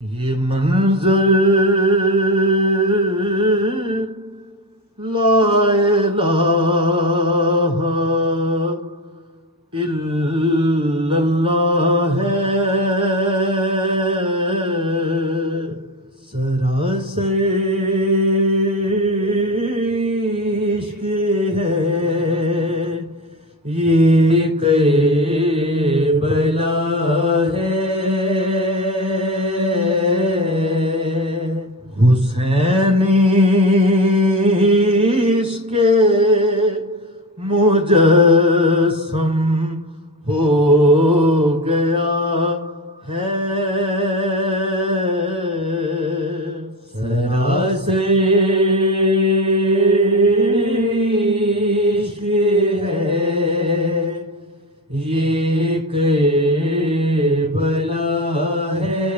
ये मंजर ला इलाहा इल्लल्लाह है, सरासर इश्क है, ये करबला है। हुसैनी इसके मुजस्सम हो गया है, सरासर इश्क है, ये करबला है।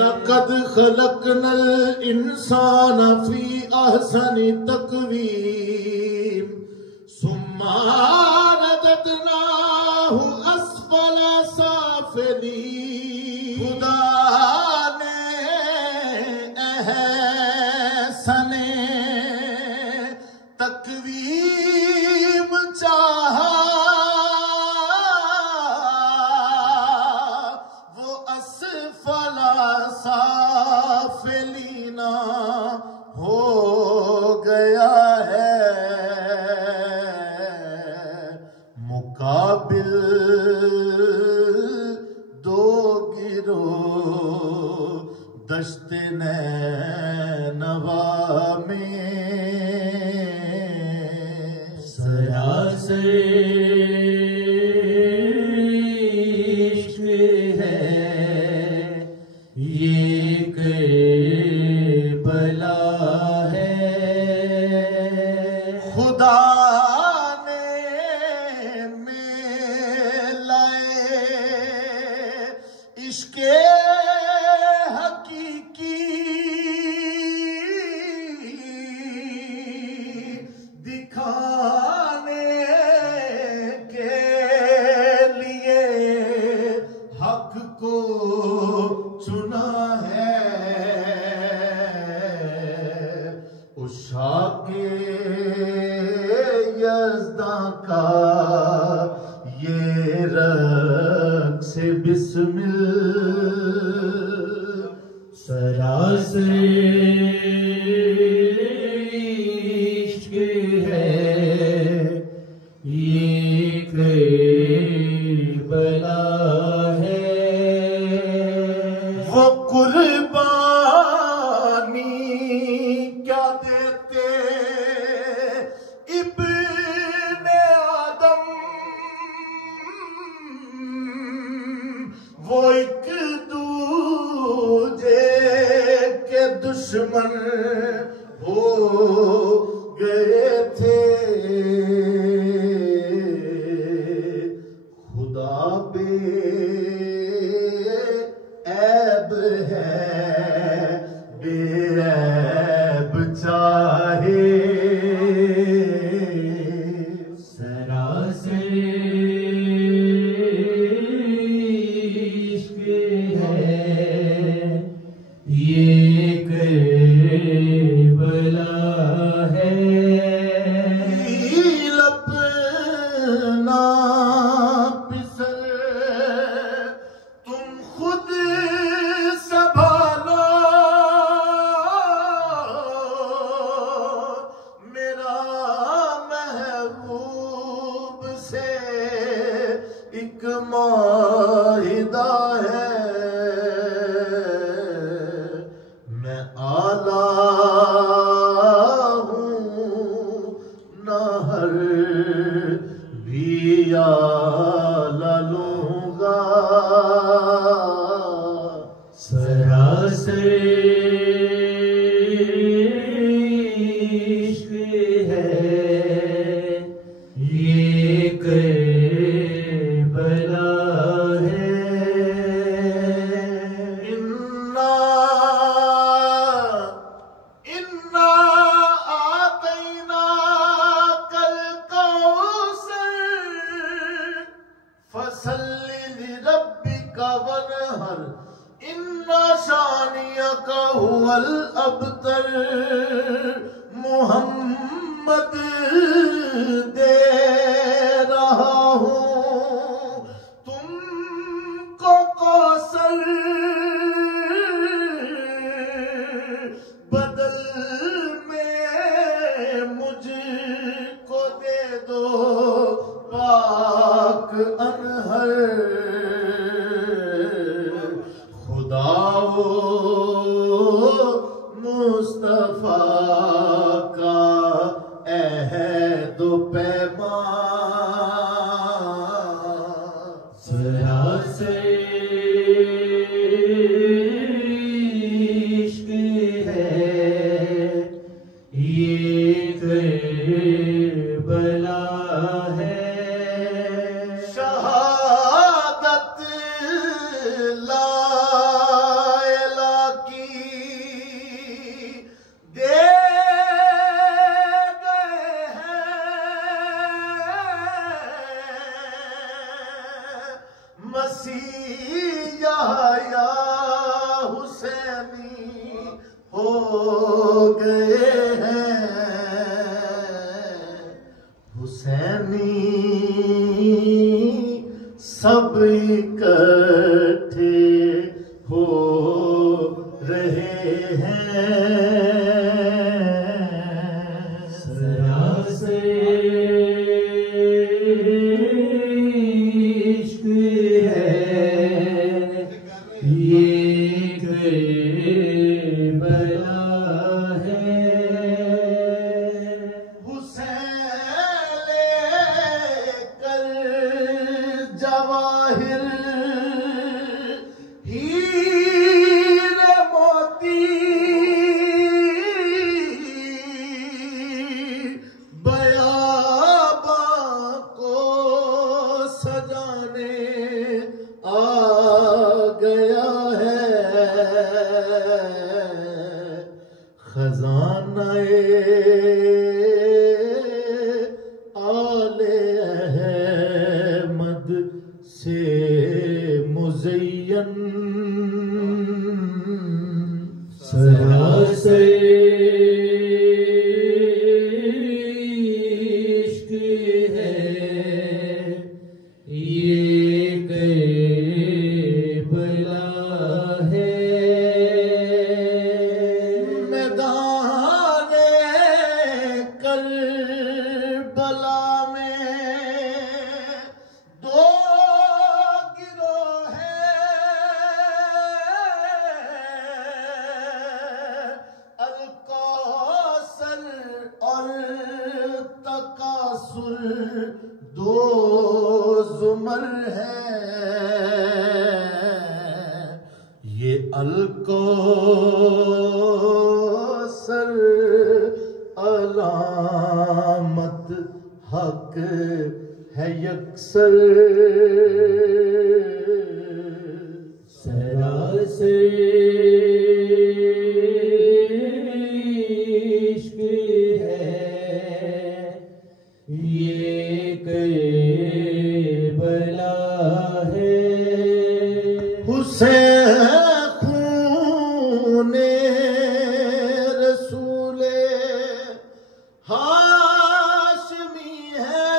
लक़द खलक़नल इंसान फी अहसनि तक़वीम सुम्मा रददनाहु अस्फल साफिलीन। खुदा ने एहसने तक़वीम चाहा, वो अस्फला साफिलीना हो गया है। मुकाबिल दो गिरोह दश्त नैनवा में, सरासर इश्क है, ये करबला है। खुदा ने मेलाए इश्क़े हकीकी दिखाने के लिए हक को चुना है। उशाके यज़्दा का ये रक़्स बिस्मिल, सरासर इश्क है, ये करबला है। वो कुर्बानी क्या देते इब्ने आदम, वो एक दूजे के दुश्मन हो गए थे। खुदा बे ऐब है, बेऐब चाहे, सरासर इश्क है, ये करबला है। लपना पिसल तुम खुद संभालो, मेरा महबूब से एक माहिदा है। मैं आला हूँ ना हर भी आला लूँगा, सरासर इश्क है, ये करबला है। इन्ना इन्ना आतैना कल कौसर फसल्लि लिरब्बिका वनहर। इन का हुवल अबतर मोहम्मद दे रहा हूँ तुमको कौसर बदल में मुझको दे दो पाक अनहर खुदाओ मुस्तफा का अहद पैमान जरा से इश्क है ये करबला है शहादत ला इला की दे गए हैं मसीह या हुसैनी हो गए हैं हुसैनी सब इकट्ठे हो रहे हैं जरा से इश्क है ये करबला है हुसैन लेकर जवाहिर हीरे मोती बयाबा को सजाने आ गया है खजानाए आले अहमद से मुज़य्यन जरा से इश्क है ये करबला है मैदान करबला में दो गिरोह हैं अल-कौसर और तकासुर दो जुमर है ये अल-कौसर अलामत हक है यकसर जरा से इश्क है ये करबला है हुसैन खूने रसूले हाशमी है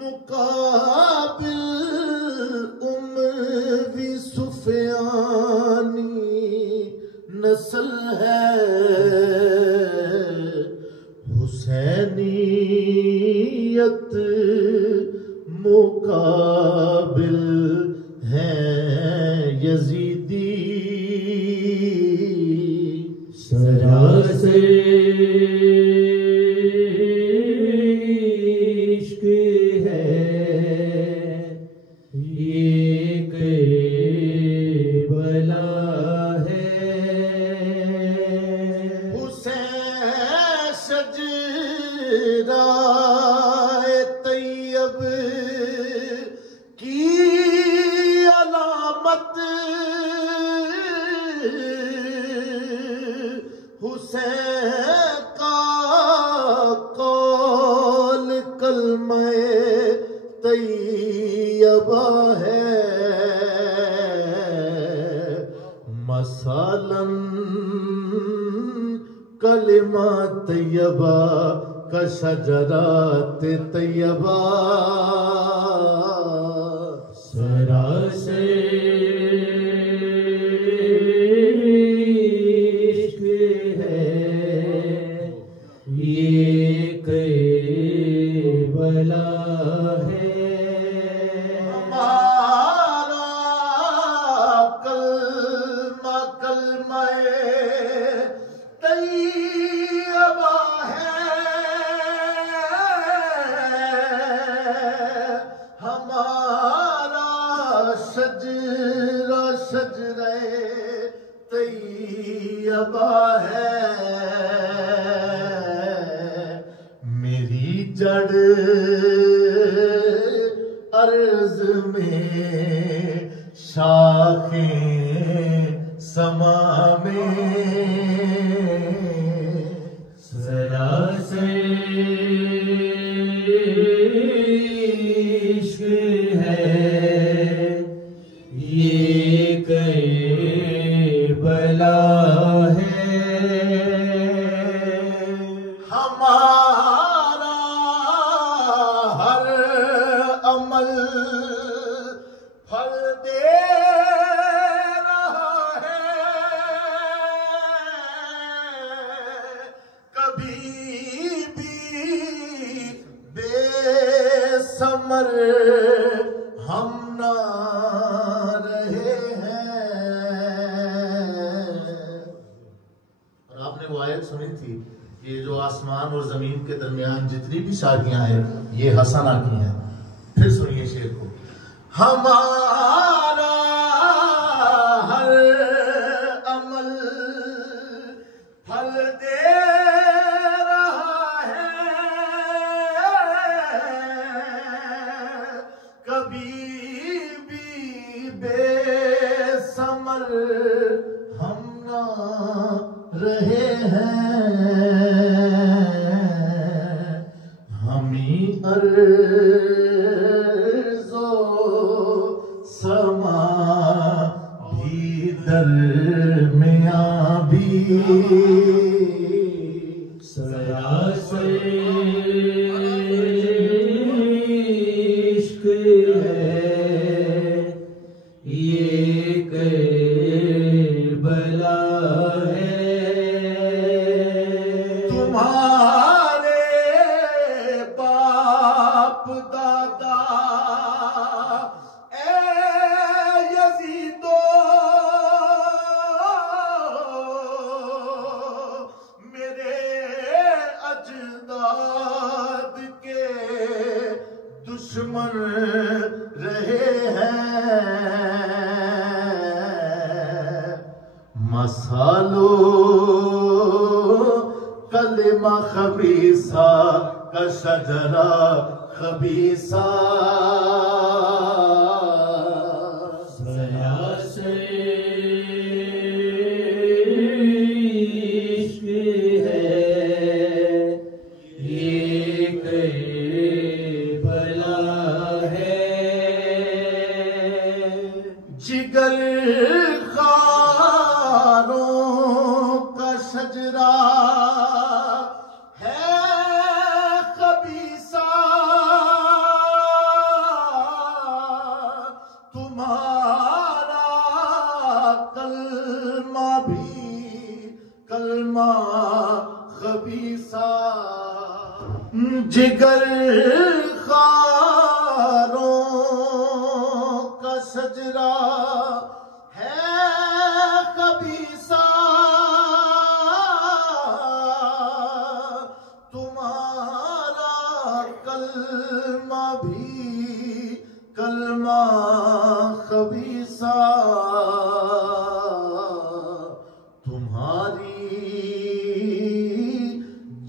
मुकाबिल उमवी सुफियानी नस्ल है हुसैनियत मुकाबिल है यजीदी जरा से इश्क है ये करबला है हुसैन सजराए तैयब की अलामत हुसैन का कौल कलमे तैयबा है मसालन कलिमा तैयबा का शजरात तैयबा सरासर इश्क है ये करबला है। हमारा कलमा कलमा तैयबा है, हमारा शजरा शजरे तैयबा है। मेरी जड़ अर्ज में शाखें समा में सरासर इश्क है ये करबला है। हमारा हर अमल फल दे रहा है, कभी भी बेसमर हम ना रहे हैं। और आपने वो आयत सुनी थी, ये जो आसमान और जमीन के दरमियान जितनी भी शादियां हैं ये हसना की हैं। फिर सुनिए शेर को। हमारा हर अमल फल दे रहा है, कभी भी बेसमर हम ना रहे हैं। हमी अर्ज़ो समा भी दरमियां भी सरासर इश्क है ये करबला है। तुम्हारे बाप दादा ए यजीदो मेरे अजदाद के दुश्मन रहे हैं। मसालो कलिमा खबीसा का शजरा खबीसा सरासर इश्क है ये करबला है। जिगर खारों का शजरा है खबीसा, तुम्हारा कलमा भी कलमा खबीसा। जिगर खारों का शजरा है खबीसा, तुम्हारा कलमा भी कलमा खबीसा। तुम्हारी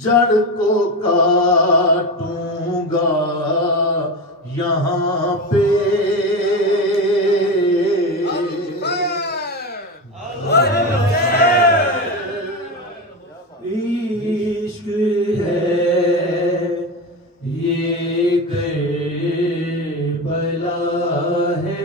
जड़ को काटूंगा यहाँ पे, इश्क है ये करबला है।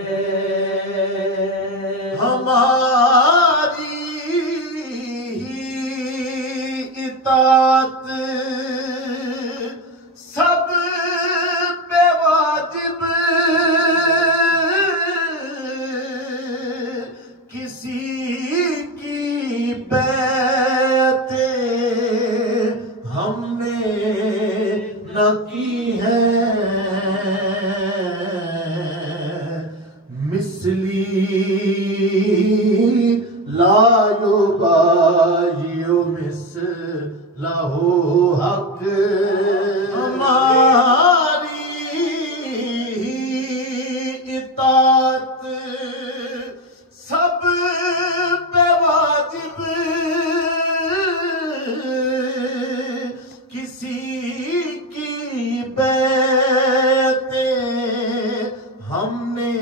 मिसली लायो बायो मिसलहु हक हमारी इताअत सब पे वाजिब किसी की बैते हमने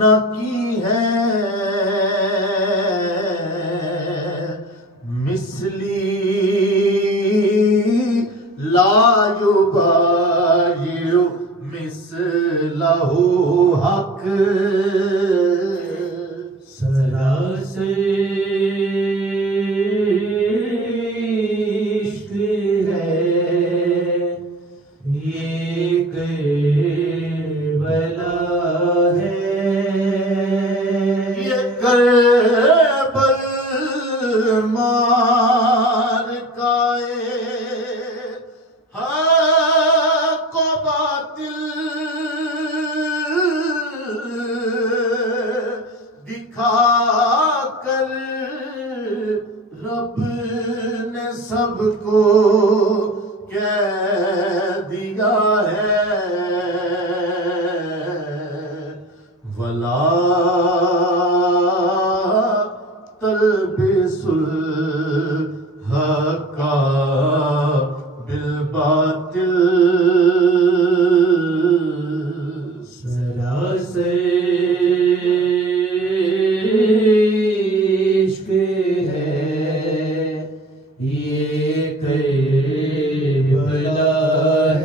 न की है मिसली लायु बायु मिसलहु हक सरासर इश्क है ये करबला है ये करबल मार काए हक व बातिल दिखा कर रब ने सबको कह दिया है वला तलबिसुल हक़ बिलबातिल सरासर इश्क है ये करबला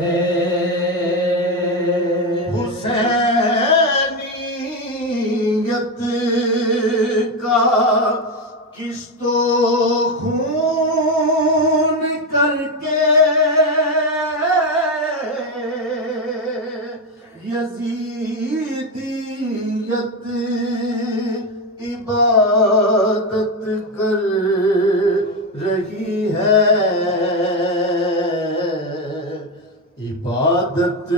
है हुसैनियत का किस्तो खून करके यजीदियत इबादत कर रही है इबादत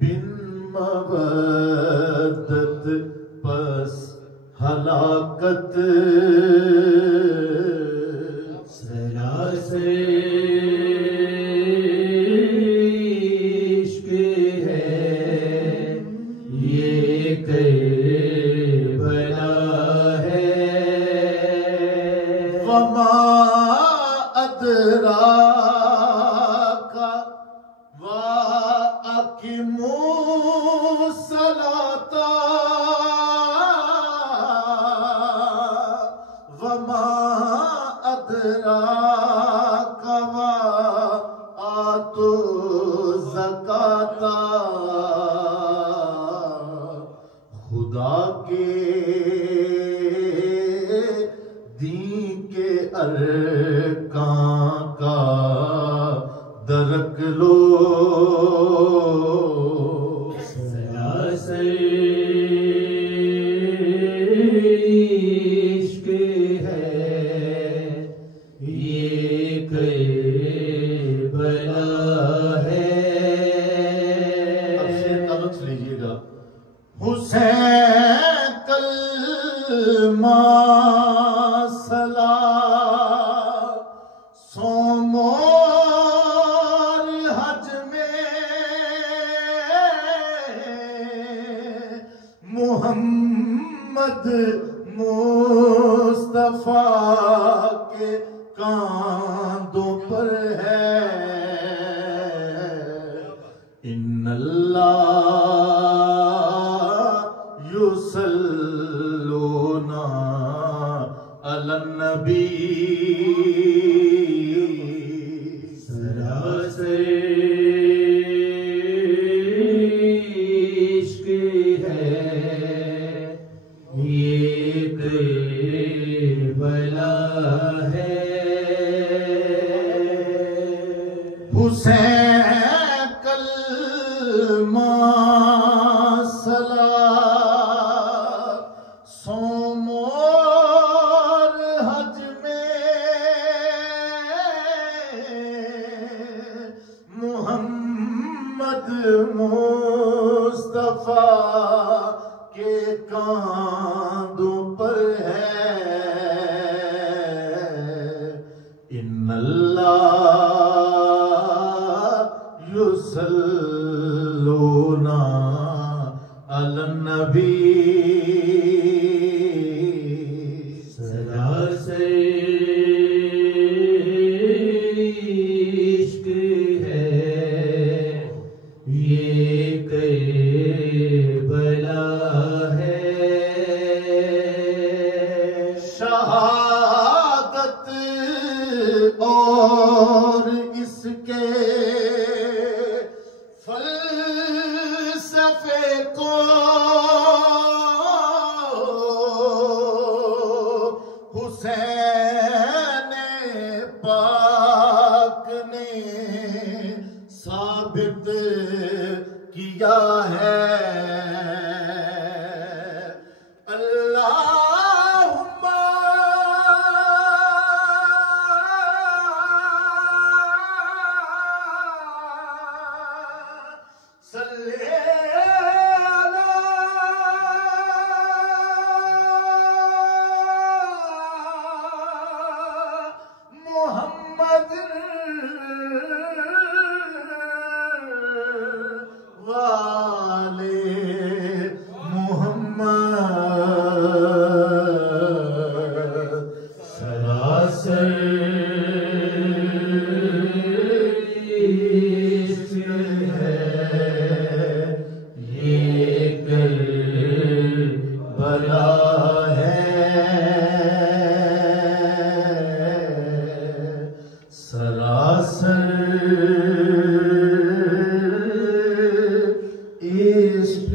बिन मवद्दत बस हलाकत सरासर इश्क है ये करबला है वमा अदराका वा अकीमुस सलाता वमा अदराका वा आतो ज़काता खुदा के दीन के अरकान का दरक लो सरासर इश्क है ये करबला है अब शेर का लुत्फ लीजिएगा हुसैन कलमा सला सोमोर हज में मोहम्मद मुस्तफा के कांधों पर है इन्नल्लाह युसल्लूना अलन नबी सरासर इश्क है ये करबला है हुसैन कलमा सला सोमोर हज में मोहम्मद मुस्तफा के कांधों पर है। इन्नल्लाह युसल्लूना अलन नबी। सरासर इश्क है ये करबला है। शहादत और इसके फलसफे को हुसैन पाक ने साबित किया है। अल्लाहुम्मा सल्ली अला मुहम्मद वाले मुहम्मद। सरासर इश्क है ये करबला है। सरासर इश्क